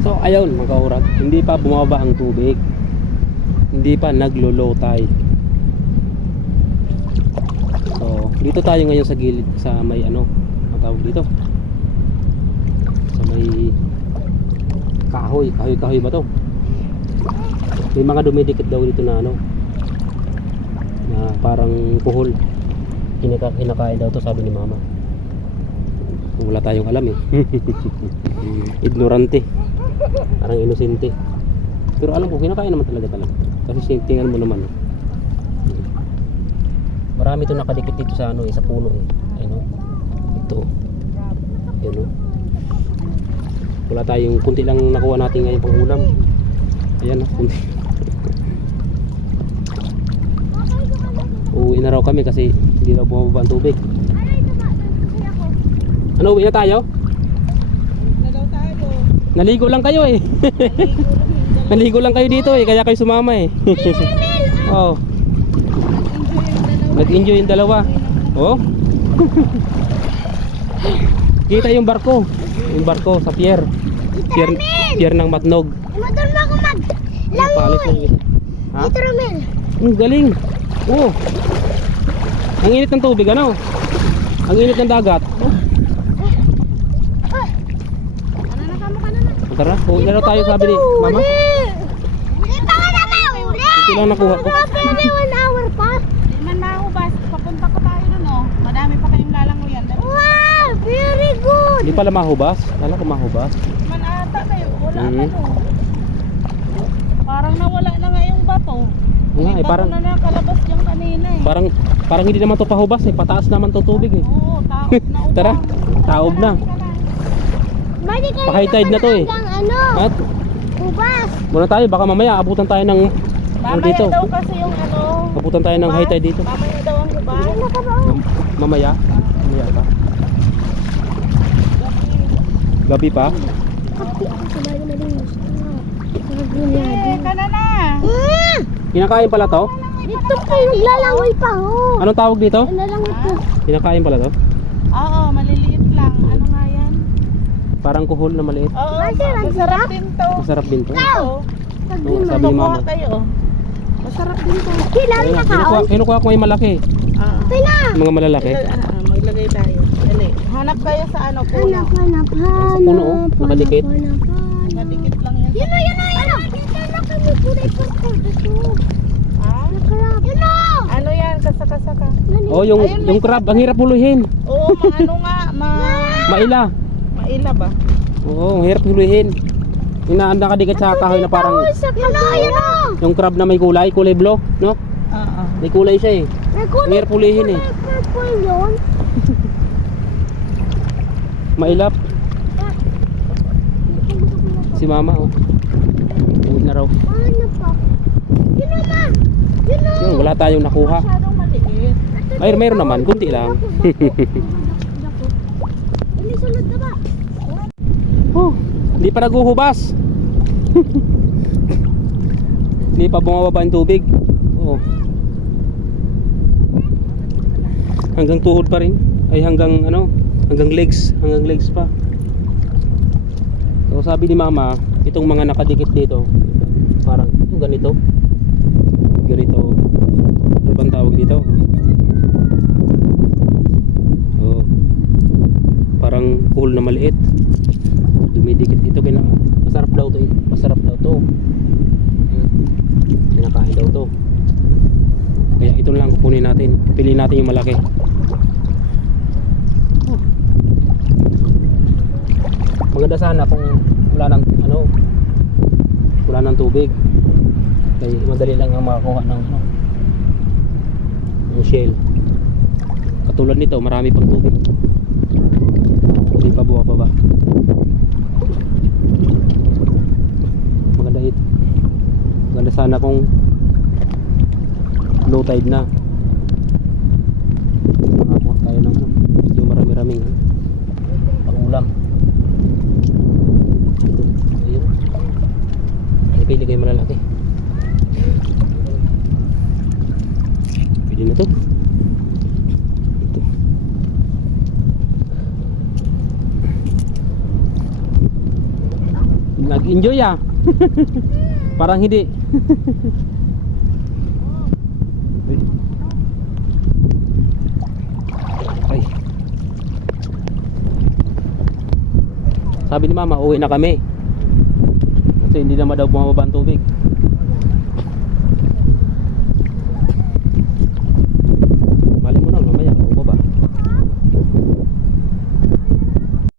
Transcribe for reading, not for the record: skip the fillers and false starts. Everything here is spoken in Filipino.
So ayun mga kaurag, hindi pa bumaba ang tubig, hindi pa naglo-low tide. So dito tayo ngayon sa gilid, sa may ano, ang tawag dito, sa may kahoy ba to? May mga dumidikit daw dito na ano, na parang kuhol. Kinakain daw to, sabi ni mama. Wala tayong alam eh. Ignorante, parang inosente. Pero alam ko kinakain naman talaga. Kasi tingnan mo naman, marami to nakadikit dito sa ano eh, sa puno eh. Ayun, ito. Ayun, wala tayong, kunti lang nakuha natin ngayon pang ulam. Ayan, kunti. Uuwi na raw kami kasi hindi raw bumababa ang tubig. Ano, uwi na tayo? Na daw tayo. Naligo lang kayo eh. Naligo lang kayo dito eh, kaya kayo sumama eh. Oh. Nag-enjoy yung dalawa. Oh. Kita yung barko. Yung barko sa pier. Pier ng Matnog. Doon mo ako Palis mag-langoy. Ha? Ito, Romel. Galing. Oh. Ang init ng tubig, ano? Ang init ng dagat. Tara, uwi na tayo, sabi ni mama. Ito ka na mauli. Ito lang nakuha ko. May 1 hour pa. Di man mahubas. Papunta ko tayo dun oh. Madami pa kayong lalangoyan. Wow, very good. Hindi pala mahubas. Kala ko mahubas. Man ata kayo. Wala pa no. Parang nawala na nga yung bato. Nga eh, parang na nakalabas yung kanina eh. parang hindi naman to pahubas eh. Pataas naman to tubig eh. Oo, taob na ubang. Tara, taob na. Pa-high tide na to eh. Ano? At Ubas. muna tayo, baka mamaya abutan tayo ng Mamaya dito. daw kasi yung ano. Abutan tayo ng high tide dito. Mamaya daw ang hubas. Mamaya pa. Gabi pa. Eh, kana na. Kinakain pala to? Dito pa naglalangoy pa ho. Anong tawag dito? Nalangoy po. Kinakain pala to? Oo, maliliit lang. Ano nga yan? Parang kuhol na maliit. Oo, Masarap, masarap din to. Masarap din to. Oo. Oo, sabi ni mama. Kuha kayo. Masarap din to. Kailan na kaon? Kinukuha ko yung malaki. Pina. Mga malalaki. Maglagay tayo. Dali. Hanap kayo sa ano, puno. Hanap. Sa puno, oh. Nakadikit. Nadikit lang yan. Yun o. Dito na kami kulay purple. Dito. Ha? Nakarap. Yun o. Ano yan? Kasaka-saka. Oh, yung crab, ang hirap huluhin. Oo, ano nga, Maila. maila ba? Oo, ang hirap huluhin. Yung nakadikit sa kahoy na parang Yun o. yung crab na may kulay blue, no? Oo. May kulay siya eh. Ang hirap hulihin eh. Purple yun. Mailap. Si mama oh. Uwi na raw. Ano pa? Yun o ma. Yun o. Yun, wala tayong nakuha. Masyadong maliit. Ay, mayroon naman, kunti lang. Hindi sunod na ba? Oh, hindi pa naguhubas. Hindi pa bumababa yung tubig. Oh. Hanggang tuhod pa rin. Ay hanggang ano, hanggang legs pa. So sabi ni mama, itong mga nakadikit dito, parang ganito. Ano bang tawag dito? Oh. Parang cool na maliit. Dumidikit ito, masarap daw to. Kinakain daw to. Kaya ito lang kukunin natin. Piliin natin yung malaki. Maganda sana kung wala nang tubig. Kaya madali lang ang makakuha ng shell. Katulad nito, marami pang tubig. Hindi pa bumababa. Maganda sana kung low tide na. Makakuha tayo ng medyo marami-raming pangulam. Ayun. Pili kayo malalaki. Pwede na to. Ito. Nag-enjoy ah. Parang hindi. Ay. Sabi ni mama, uwi na kami. Kasi hindi naman daw bumababa ang tubig.